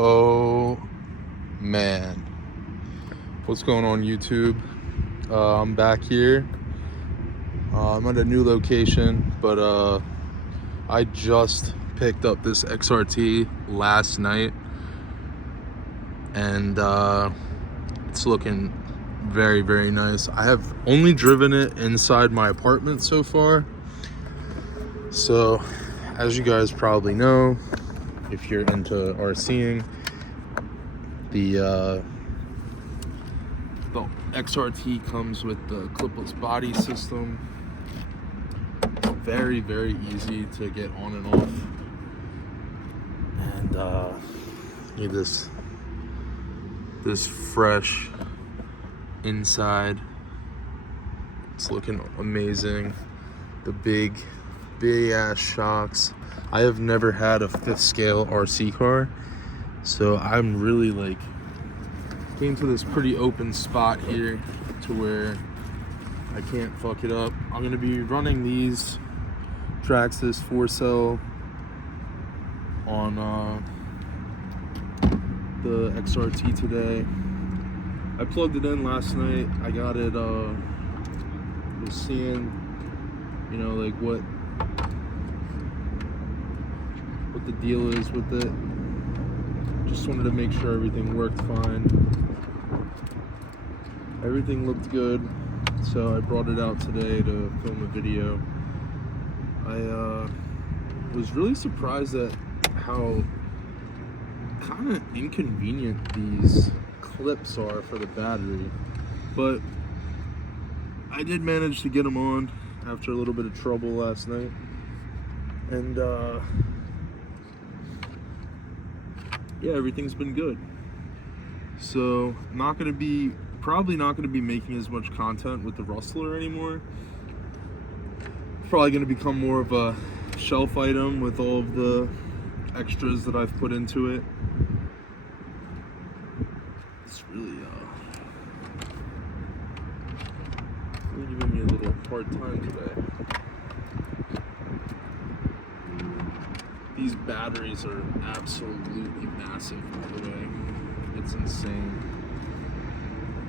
Oh man, what's going on YouTube? I'm back here. I'm at a new location, but I just picked up this XRT last night, and it's looking very, very nice. I have only driven it inside my apartment so far. So, as you guys probably know, if you're into RCing, the XRT comes with the clipless body system. It's very, very easy to get on and off. And need this fresh inside. It's looking amazing. The big ass shocks. I have never had a 5th scale RC car, so I'm really came to this pretty open spot here to where I can't fuck it up. I'm gonna be running these Traxxas 4-cell on the XRT today. I plugged it in last night. I got it, was seeing, what the deal is with it. Just wanted to make sure everything worked fine. Everything looked good, so I brought it out today to film a video. I was really surprised at how kind of inconvenient these clips are for the battery, but I did manage to get them on after a little bit of trouble last night, and yeah, everything's been good. So probably not gonna be making as much content with the Rustler anymore. Probably gonna become more of a shelf item with all of the extras that I've put into it. It's really giving me a little hard time today. These batteries are absolutely massive, by the way. It's insane.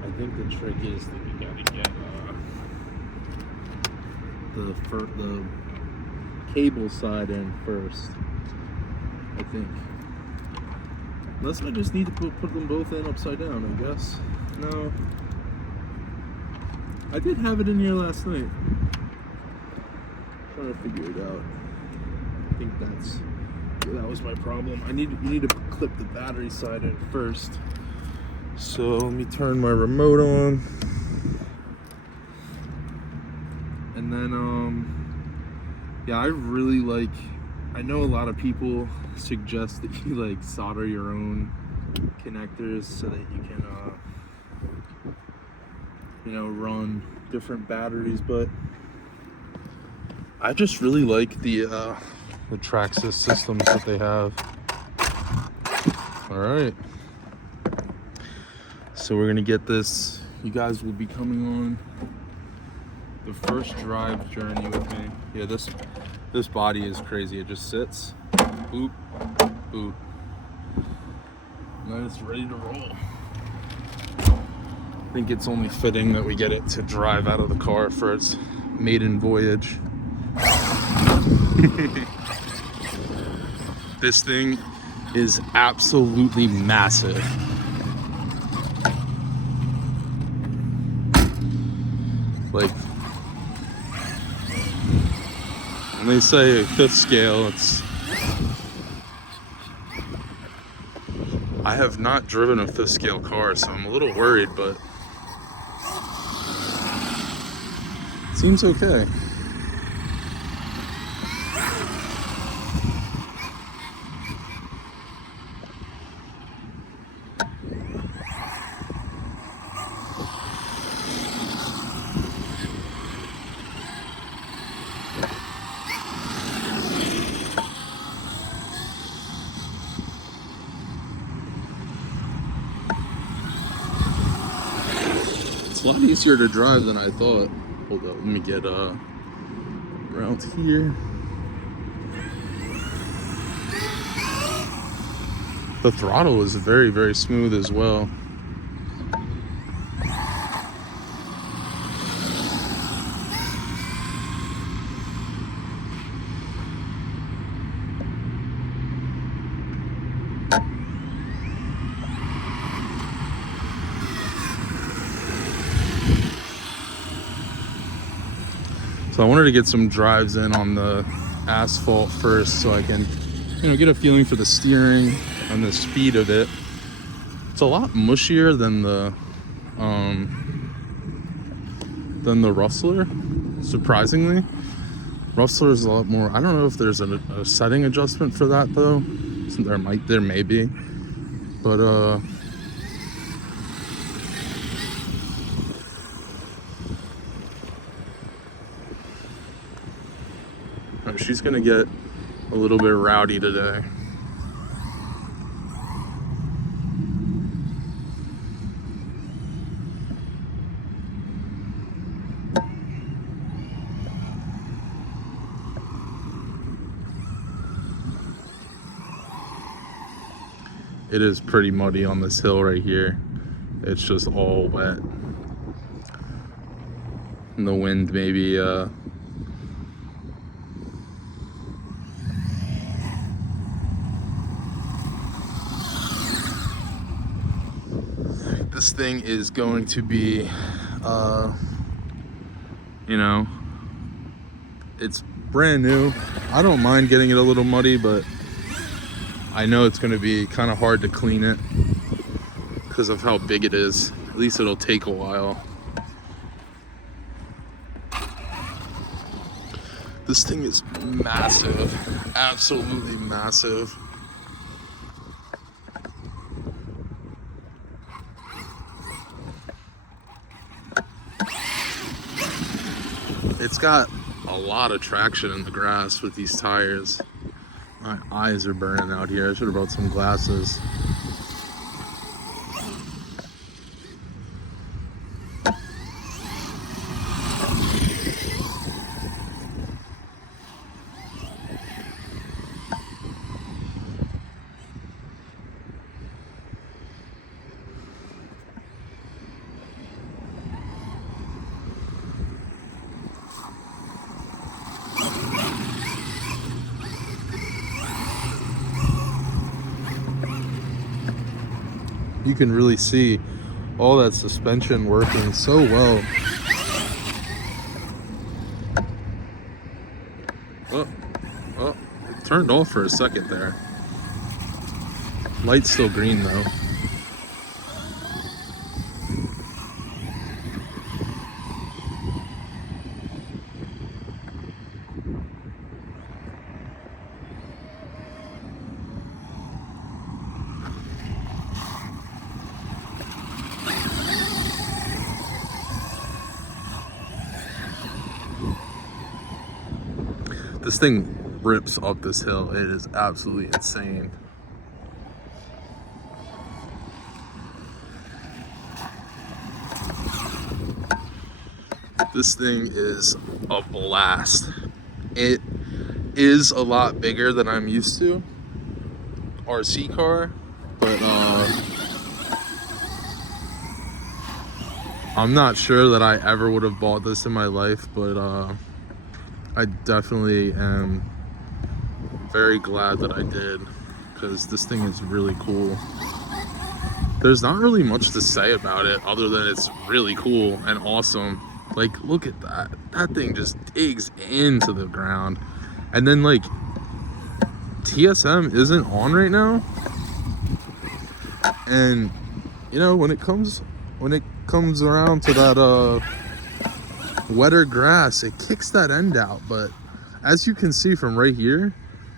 I think the trick is that you gotta get the cable side in first, I think. Unless I just need to put them both in upside down, I guess. No. I did have it in here last night. Trying to figure it out. I think that was my problem. You need to clip the battery side in first. So let me turn my remote on. And then yeah, I know a lot a people suggest that you solder your own connectors so that you can run different batteries, but I just really like the Traxxas systems that they have. All right, so we're gonna get this. You guys will be coming on the first drive journey with me. Yeah, this body is crazy. It just sits, boop, boop, and then it's ready to roll. I think it's only fitting that we get it to drive out of the car for its maiden voyage. This thing is absolutely massive. When they say 5th scale, I have not driven a 5th scale car, so I'm a little worried, but it seems okay. It's a lot easier to drive than I thought. Hold up, let me get around here. The throttle is very, very smooth as well. So I wanted to get some drives in on the asphalt first so I can, you know, get a feeling for the steering and the speed of it. It's a lot mushier than the Rustler, surprisingly. Rustler is a lot more, I don't know if there's a setting adjustment for that though. There may be, but she's gonna get a little bit rowdy today. It is pretty muddy on this hill right here. It's just all wet. And the wind maybe this thing is going to be you know, it's brand new. I don't mind getting it a little muddy, but I know it's going to be kind of hard to clean it because of how big it is. At least it'll take a while. This thing is massive, absolutely massive. It's got a lot of traction in the grass with these tires. My eyes are burning out here. I should have brought some glasses. You can really see all that suspension working so well. Oh, it turned off for a second there. Light's still green though. This thing rips up this hill. It is absolutely insane. This thing is a blast. It is a lot bigger than I'm used to. RC car, but I'm not sure that I ever would have bought this in my life, but I definitely am very glad that I did, because this thing is really cool. There's not really much to say about it other than it's really cool and awesome. Like, look at that. That thing just digs into the ground. And then, like, TSM isn't on right now. And, you know, when it comes around to that wetter grass, it kicks that end out. But as you can see from right here,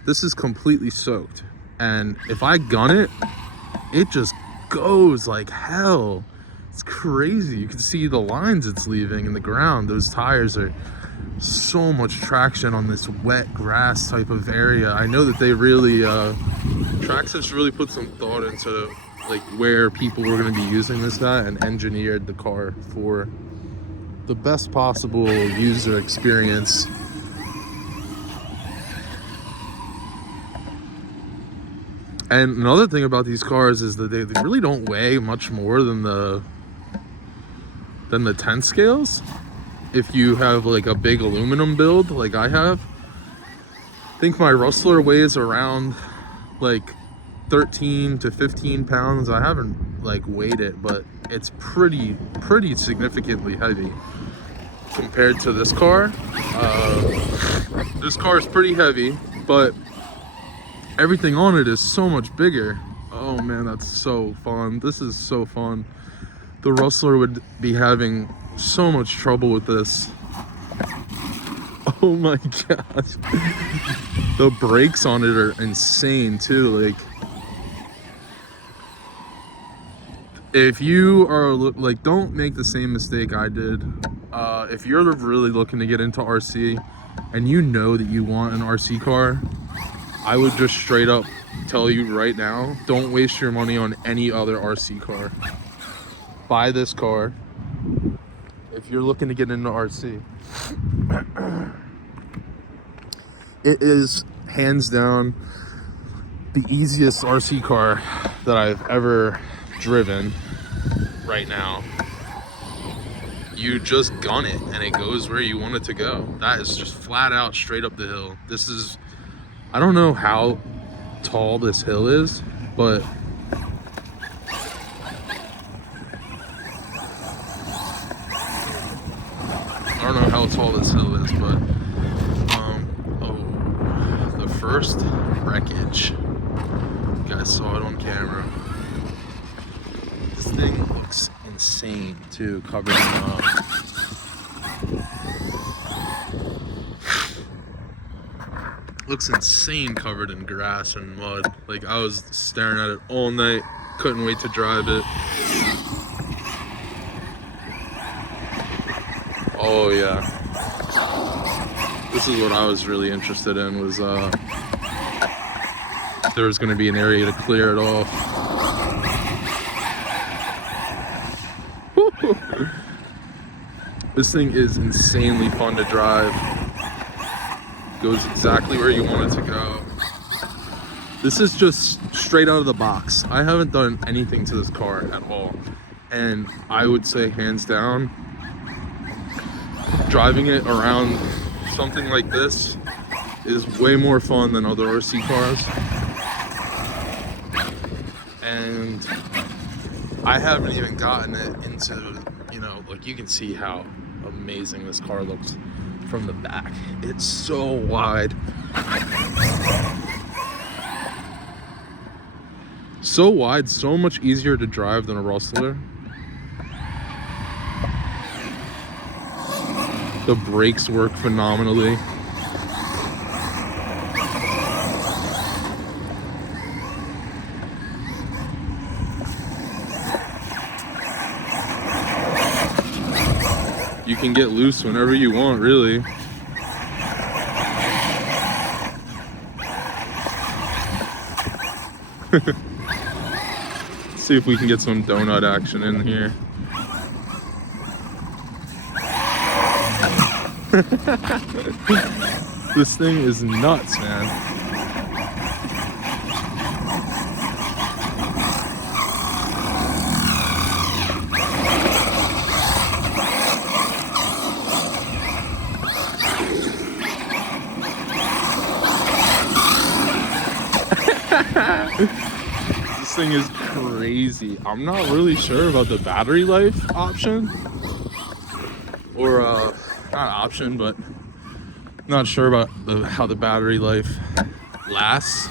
this is completely soaked. And if I gun it, it just goes like hell. It's crazy. You can see the lines it's leaving in the ground. Those tires are so much traction on this wet grass type of area. I know that they really Traxxas really put some thought into like where people were going to be using this guy and engineered the car for the best possible user experience. And another thing about these cars is that they really don't weigh much more than the 10 scales. If you have like a big aluminum build like I have, I think my Rustler weighs around like 13 to 15 pounds. I haven't like weighed it, but it's pretty significantly heavy compared to this car. This car is pretty heavy, but everything on it is so much bigger. Oh man, that's so fun. This is so fun. The Rustler would be having so much trouble with this. Oh my gosh. The brakes on it are insane too. Like, if you are like, don't make the same mistake I did. If you're really looking to get into RC and you know that you want an RC car, I would just straight up tell you right now, don't waste your money on any other RC car. Buy this car if you're looking to get into RC. It is hands down the easiest RC car that I've ever driven right now. You just gun it and it goes where you want it to go. That is just flat out straight up the hill. This is, I don't know how tall this hill is, but I don't know how tall this hill is, but oh, the first wreckage. You guys saw it on camera. This thing looks insane too, covered in looks insane covered in grass and mud. Like, I was staring at it all night, couldn't wait to drive it. Oh yeah, this is what I was really interested in, was if there was going to be an area to clear it off. This thing is insanely fun to drive. Goes exactly where you want it to go. This is just straight out of the box. I haven't done anything to this car at all, and I would say hands down, driving it around something like this is way more fun than other RC cars. And I haven't even gotten it into, you know, like, you can see how amazing this car looks from the back. It's so wide. So wide, so much easier to drive than a Rustler. The brakes work phenomenally. You can get loose whenever you want, really. See if we can get some donut action in here. This thing is nuts, man. This thing is crazy. I'm not really sure about the battery life option, or not option, but not sure about how the battery life lasts.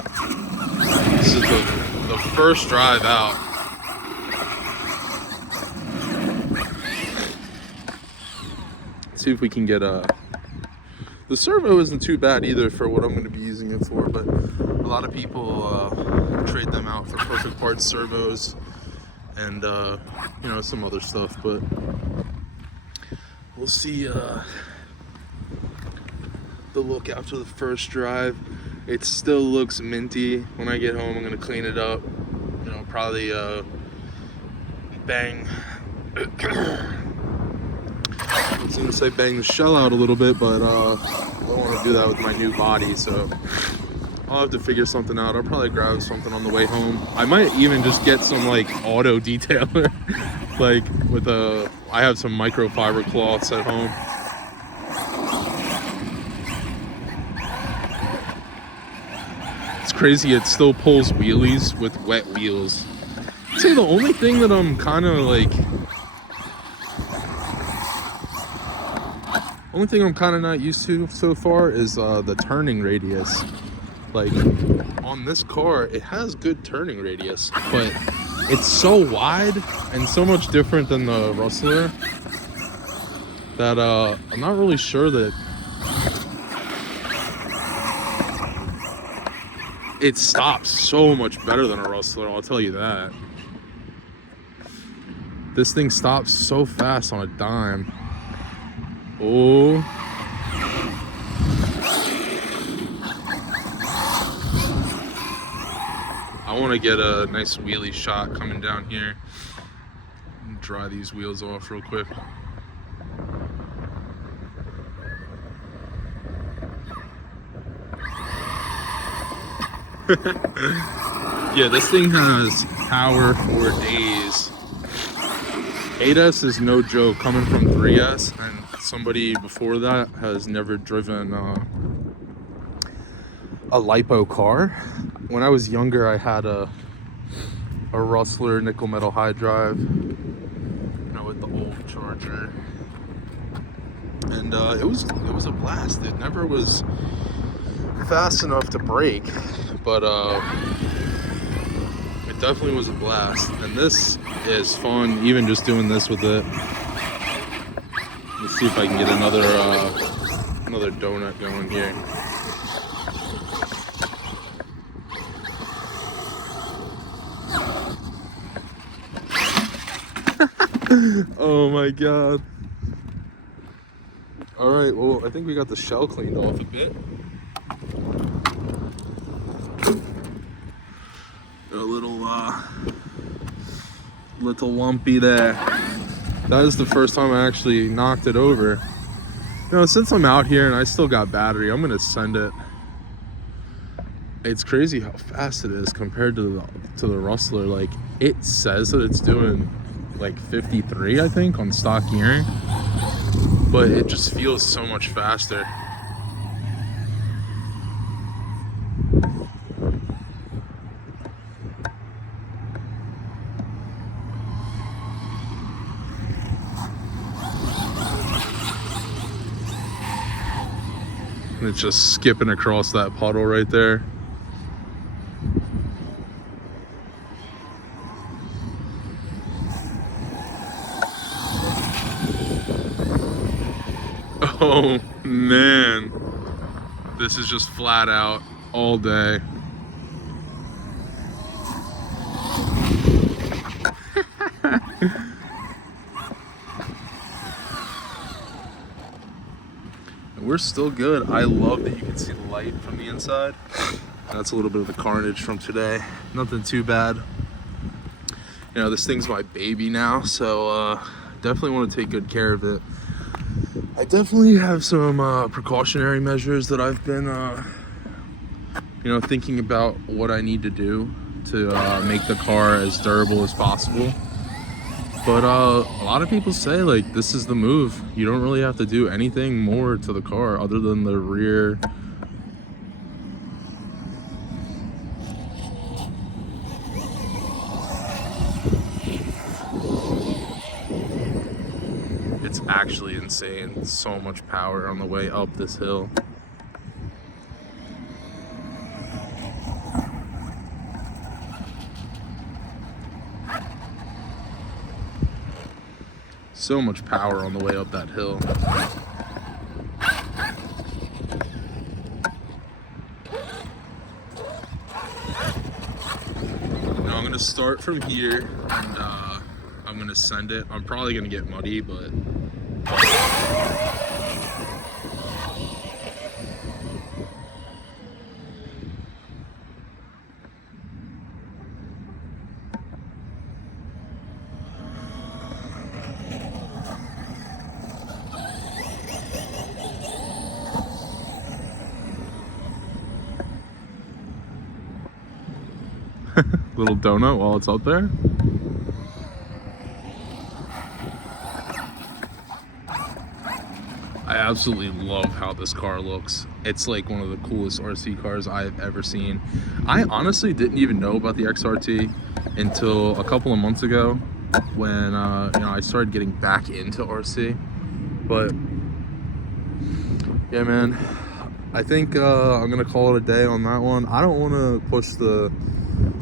This is the first drive out. Let's see if we can get the servo isn't too bad either for what I'm going to be using it for, but a lot of people trade them out for perfect parts servos and you know, some other stuff, but we'll see the look after the first drive. It still looks minty. When I get home, I'm going to clean it up, you know, probably bang I was gonna say bang the shell out a little bit, but I don't want to do that with my new body, so I'll have to figure something out. I'll probably grab something on the way home. I might even just get some like auto detailer, like with I have some microfiber cloths at home. It's crazy, it still pulls wheelies with wet wheels. I'd say the only thing that I'm kind of like, not used to so far is the turning radius. Like on this car, it has good turning radius, but it's so wide and so much different than the Rustler that I'm not really sure that it stops so much better than a Rustler, I'll tell you that. This thing stops so fast on a dime. Oh. I want to get a nice wheelie shot coming down here and dry these wheels off real quick. Yeah, this thing has power for days. 8S is no joke, coming from 3S, and somebody before that has never driven a lipo car. When I was younger, I had a Rustler nickel metal high drive, with the old Charger, and it was a blast. It never was fast enough to brake, but it definitely was a blast. And this is fun, even just doing this with it. Let's see if I can get another donut going here. Oh my god. Alright, well, I think we got the shell cleaned off a bit. A little lumpy there. That is the first time I actually knocked it over. Since I'm out here and I still got battery, I'm gonna send it. It's crazy how fast it is compared to the Rustler. Like, it says that it's doing like 53, I think, on stock gearing, but it just feels so much faster. And it's just skipping across that puddle right there. Oh man, this is just flat out all day. We're still good. I love that you can see the light from the inside. That's a little bit of the carnage from today. Nothing too bad. This thing's my baby now, so definitely want to take good care of it. I definitely have some precautionary measures that I've been, thinking about what I need to do to make the car as durable as possible. But a lot of people say, like, this is the move. You don't really have to do anything more to the car other than the rear. It's actually insane. So much power on the way up this hill. So much power on the way up that hill. Now I'm gonna start from here and I'm gonna send it. I'm probably gonna get muddy, but little donut while it's out there. I absolutely love how this car looks. It's like one of the coolest RC cars I've ever seen. I honestly didn't even know about the XRT until a couple of months ago when you know, I started getting back into RC. But yeah, man, I think I'm gonna call it a day on that one. I don't want to push the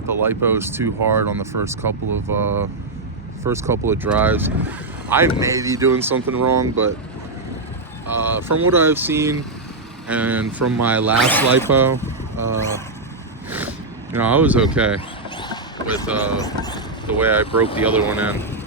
lipos too hard on the first couple of drives. I may be doing something wrong, but from what I've seen and from my last lipo, you know, I was okay with the way I broke the other one in.